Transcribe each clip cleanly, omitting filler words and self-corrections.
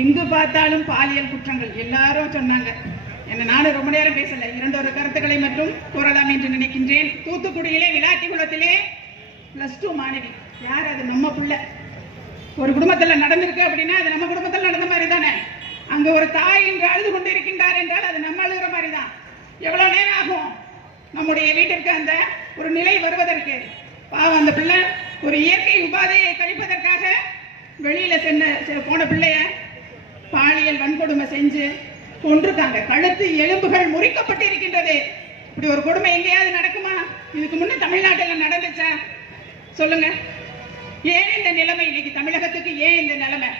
எங்கு பார்த்தாலும் பாலியல் குற்றங்கள் எல்லாரும் சொன்னாங்க. என்ன நானும் ரொம்ப நேரம் பேசல, இரண்டொரு கருத்துக்களை மட்டும் கூறலாம் என்று நினைக்கின்றேன். தூத்துக்குடியிலே விளாத்திக்குளத்திலே +2 மாணவி, யார் அது? நம்ம புள்ள. ஒரு குடும்பத்தில் நடந்திருக்கு அப்படின்னா அது நம்ம குடும்பத்தில் நடந்த மாதிரி தானே. அங்க ஒரு தாய் என்று அழுது கொண்டு இருக்கின்றார் என்றால் அது நம்ம அழுகிற மாதிரி தான். எவ்வளவு நேரம் ஆகும் நம்முடைய வீட்டிற்கு அந்த ஒரு நிலை வருவதற்கு? பாவம், அந்த பிள்ளை ஒரு இயற்கை உபாதையை கழிப்பதற்காக வெளியில போன பிள்ளைய பாலியல் வன்கொடுமை செஞ்சு கொன்றுட்டாங்க. கழுத்து எலும்புகள் முறிக்கப்பட்டு இருக்கின்றது. இப்படி ஒரு கொடுமை எங்கேயாவது நடக்குமா? இதுக்கு முன்ன தமிழ்நாட்டில் நடந்துச்சா? சொல்லுங்க. ஏன் இந்த நிலைமை இன்னைக்கு தமிழகத்துக்கு? ஏன் இந்த நிலைமை?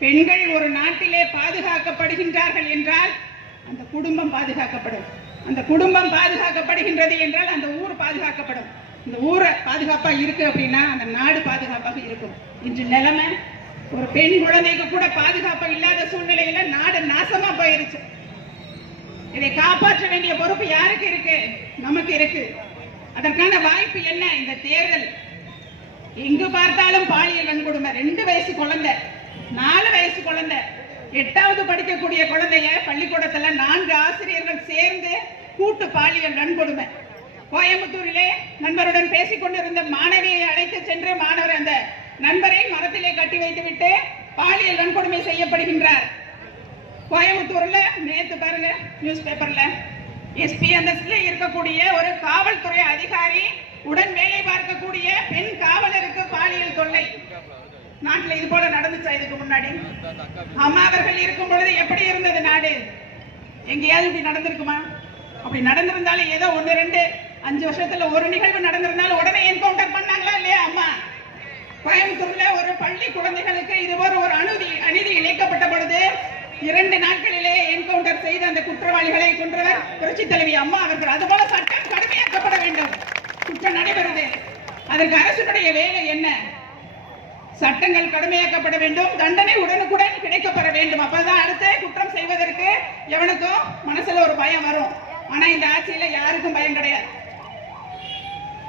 பெண்கள் ஒரு நாட்டிலே பாதுகாக்கப்படுகின்றார்கள் என்றால் அந்த குடும்பம் பாதுகாக்கப்படும். அந்த குடும்பம் பாதுகாக்கப்படுகின்றது என்றால் அந்த ஊர் பாதுகாக்கப்படும். இந்த ஊரை பாதுகாப்பா இருக்கு அப்படின்னா அந்த நாடு பாதுகாப்பாக இருக்கும். இன்று நிலைமை ஒரு பெண் குழந்தைக்கு கூட பாதுகாப்பா இல்லாத சூழ்நிலையில நாடு நாசமா போயிருச்சு. இதை காப்பாற்ற வேண்டிய பொறுப்பு யாருக்கு இருக்கு? நமக்கு இருக்கு. அதற்கான வாய்ப்பு என்ன? இந்த தேர்தல். எங்கு பார்த்தாலும் பாலியல் வன்கொடுமை. 2 வயசு குழந்தை, 4 வயசு குழந்தை, 8வது படிக்கக்கூடிய குழந்தைய பள்ளிக்கூடத்துல 4 ஆசிரியர்கள் சேர்ந்து கூட்டு பாலியல் வன்கொடுமை. கோயம்புத்தூரிலே நண்பருடன் பேசிக் கொண்டிருந்த மாணவியை அழைத்து சென்று மாணவர் அந்த நண்பரை மரத்திலே கட்டி வைத்துவிட்டு பாலியல் வன்கொடுமை செய்யப்படுகின்றார். கோயம்புத்தூர்ல நேற்று பாருங்க நியூஸ் பேப்பர்ல எஸ்பி அந்தஸ்திலே இருக்கக்கூடிய ஒரு காவல்துறை அதிகாரி உடன் வேலை பார்க்கக்கூடிய பெண் காவலருக்கு பாலியல் தொல்லை. நாட்டில் இது போல நடந்துச்சா இதுக்கு முன்னாடி? அம்மா அவர்கள் இருக்கும் பொழுது எப்படி இருந்தது நாடு? எங்கேயாவது இப்படி நடந்திருக்குமா? அப்படி நடந்திருந்தாலும் ஏதோ 1, 2, 5 வருஷத்துல ஒரு நிகழ்வு நடந்திருந்தாலும் உடனே என்கவுண்டர் பண்ணாங்களா இல்லையா? அம்மா கோயம்புத்தூர்ல ஒரு பள்ளி குழந்தைகளுக்கு இதுபோல ஒரு அநீதி இழைக்கப்பட்ட பொழுது 2 நாட்களிலே என்கவுண்டர் செய்து அந்த குற்றவாளிகளை கொன்றவர் புரட்சி தலைவி அம்மா அவர்கள். அதுபோல சட்டம் கடுமையாக்கப்பட வேண்டும். குற்றம் நடைபெறுது, அதற்கு அரசுடைய வேலை என்ன? சட்டங்கள் கடுமையாக்கப்பட வேண்டும், தண்டனை உடனுக்குடன் கிடைக்கப்பெற வேண்டும். அப்பதான் அடுத்து குற்றம் செய்வதற்கு எவனுக்கும் மனசுல ஒரு பயம் வரும். ஆனா இந்த ஆட்சியில யாருக்கும் பயம் கிடையாது.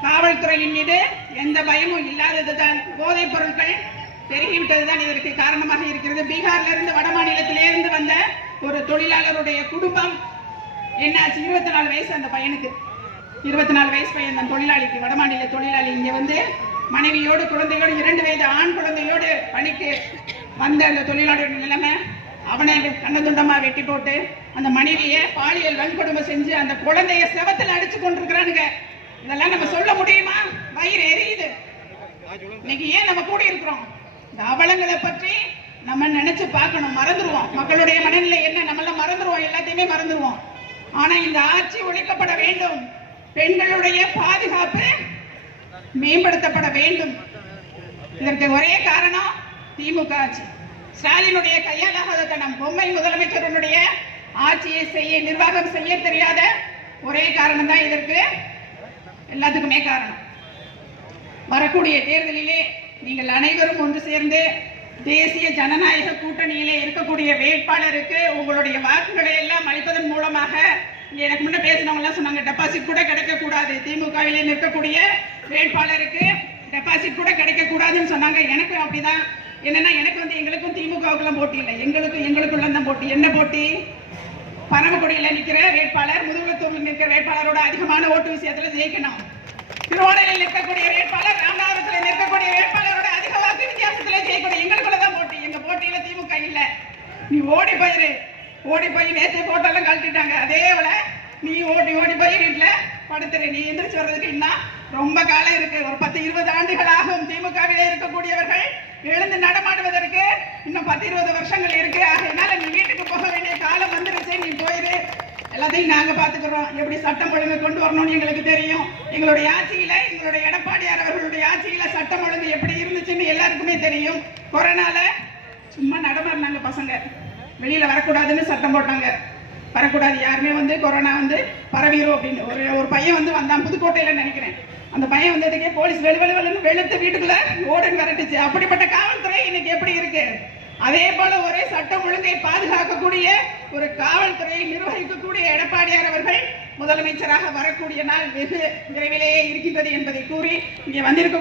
காவல்துறையின் மீது எந்த பயமும் இல்லாததுதான். போதைப் பொருட்கள் பெருகிவிட்டதுதான் இதற்கு காரணமாக இருக்கிறது. பீகார்ல இருந்து வட மாநிலத்திலிருந்து வந்த ஒரு தொழிலாளருடைய குடும்பம் என்னாச்சு? 24 வயசு அந்த பையனுக்கு. 24 வயசு பையன் அந்த தொழிலாளிக்கு, வடமாநில தொழிலாளி. இங்க வந்து மனைவியோடு குழந்தையோடு 2 வயது ஆண் குழந்தையோடு பணிக்கு வந்த அந்த தொழிலாளருடைய நிலைமை, அவனை கண்ணதுண்டமா வெட்டி போட்டு அந்த மனைவியை பாலியல் வன்கொடுமை செஞ்சு அந்த குழந்தைய செவத்தில் அடிச்சு கொண்டிருக்கிறானுங்க. இதெல்லாம் நம்ம சொல்ல முடியுமா? வயிறு எரியுது. இன்னைக்கு ஏன் நம்ம கூட இருக்கிறோம்? இந்த அவலங்களை பற்றி நம்ம நினைச்சு பார்க்கணும். மறந்துடுவோம். மக்களுடைய மனநிலை என்ன? நம்மளாம் மறந்துடுவோம், எல்லாத்தையுமே மறந்துடுவோம். ஆனா இந்த ஆட்சி ஒழிக்கப்பட வேண்டும். பெண்களுடைய பாதுகாப்பு மேம்படுத்தப்பட வேண்டும். இதற்கு ஒரே காரணம் திமுக ஆட்சி. ஸ்டாலினுடைய கையாலாகாதத்தனம், பொம்மை முதலமைச்சருடைய ஆட்சியை நிர்வாகம் செய்ய தெரியாத ஒரே காரணம் தான் இதற்கு எல்லாத்துக்குமே காரணம். வரக்கூடிய தேர்தலிலே நீங்கள் அனைவரும் ஒன்று சேர்ந்து தேசிய ஜனநாயக கூட்டணியிலே இருக்கக்கூடிய வேட்பாளருக்கு உங்களுடைய வாக்குகளை எல்லாம் அளிப்பதன் மூலமாக, எனக்கு முன்ன பேசினவங்க எல்லாம் சொன்னாங்க டெபாசிட் கூட கிடைக்க கூடாது, திமுகவிலே நிற்கக்கூடிய வேட்பாளருக்கு டெபாசிட் கூட கிடைக்க கூடாதுன்னு சொன்னாங்க. எனக்கு அப்படிதான். என்னன்னா எனக்கு வந்து எங்களுக்கும் திமுகவுக்குலாம் போட்டி இல்லை, எங்களுக்குள்ள தான் போட்டி. என்ன போட்டி? பரமக்குடியில நிற்கிற வேட்பாளர் முதுகுளத்தூர்ல நிற்கிற வேட்பாளரோட அதிகமான ஓட்டு விஷயத்துல ஜெயிக்கணும். திருவோணையில் நிற்கக்கூடிய வேட்பாளர் ராமநாதபுரத்தில் நிற்கக்கூடிய வேட்பாளரோட அதிக வாக்கு வித்தியாசத்துல ஜெயிக்கணும். எங்களுக்குள்ள தான் போட்டி. எங்க போட்டியில திமுக இல்ல. நீ ஓடி போய் நேற்று போட்டெல்லாம் கழட்டிட்டாங்க. அதே போல நீ ஓடி போய் வீட்டுல படுத்துரு. நீ எந்திரிச்சு வர்றதுக்கு இன்னும் ரொம்ப காலம் இருக்கு. ஒரு 10-20 ஆண்டுகள் ஆகும். திமுகவிலே இருக்கக்கூடியவர்கள் எழுந்து நடமாடுவதற்கு இன்னும் 10-20 வருஷங்கள் இருக்கு. அதனால நீ வீட்டுக்கு போக வேண்டிய காலம் வந்துருச்சு. நீ போயிரு. எல்லாத்தையும் நாங்க பாத்துக்கிறோம். எப்படி சட்டம் ஒழுங்கு கொண்டு வரணும்னு எங்களுக்கு தெரியும். எங்களுடைய ஆட்சியில, எங்களுடைய எடப்பாடியார் அவர்களுடைய ஆட்சியில சட்டம் ஒழுங்கு எப்படி இருந்துச்சுன்னு எல்லாருக்குமே தெரியும். கொரோனால சும்மா நடமாடினாங்க பசங்க. வெளியில வரக்கூடாதுன்னு சட்டம் போட்டாங்க. வரக்கூடாது, யாருமே வந்து கொரோனா வந்து பரவிரும் அப்படின்னு. ஒரு பையன் வந்து வந்தான், புதுக்கோட்டையில நினைக்கிறேன். அந்த பையன் வந்ததுக்கே போலீஸ் வெளுத்து வீட்டுக்குள்ள ஓடுன்னு விரட்டுச்சு. அப்படிப்பட்ட காவல்துறை இன்னைக்கு எப்படி இருக்கு? அதே போல ஒரு சட்டம் ஒழுங்கை பாதுகாக்கக்கூடிய ஒரு காவல்துறையை நிர்வகிக்கக்கூடிய எடப்பாடியார் அவர்கள் முதலமைச்சராக வரக்கூடிய நாள் வெகு விரைவிலேயே இருக்கின்றது என்பதை கூறி இங்கே வந்திருக்க